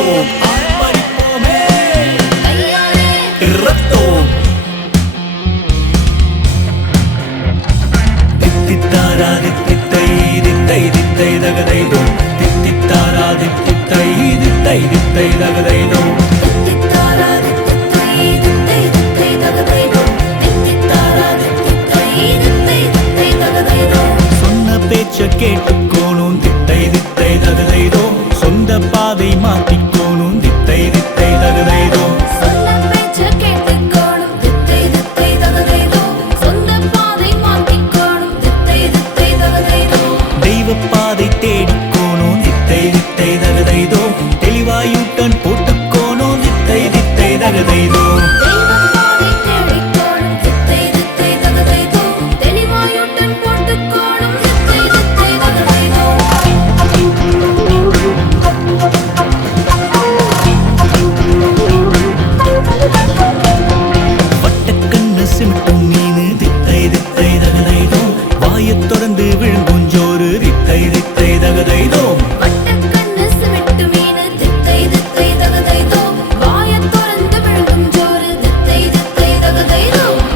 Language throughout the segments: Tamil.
ரத்தோம் ஆர்ப்பரிப்போமே ரத்தோம் தித்தித்தாரா தித்தித்தை தித்தை தித்தை தகதைதோ தித்தித்தாரா தித்தித்தை தித்தை தித்தை தகதைதோ பேச்ச கேட்டுக்கோணும் தித்தை தித்தை தகதைதோ சொந்த பாதை மாத்திக்கோணும் தித்தை தித்தை தகதைதோ தெய்வ பாதை தேடிக்கோணும் தித்தை தித்தை தகதைதோ தெளிவாயூட்டன் போட்டுக்கோணும் தித்தை தித்தை தகதைதோ சிமிட்டும் மீனு தித்தை தித்தை தகதைதோ வாயத் தொடர்ந்து விழுங்குஞ்சோறு தித்தை தித்தை தகதைதோ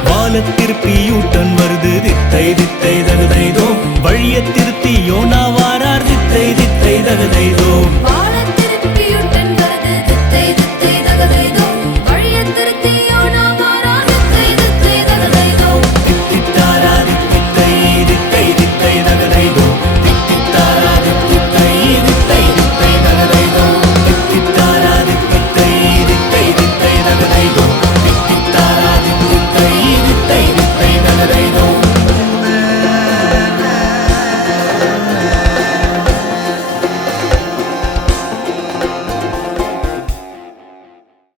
வாழத் திருப்பி யூட்டன் வருது தித்தை தித்தை தகதைதோ வழியத் திருத்தி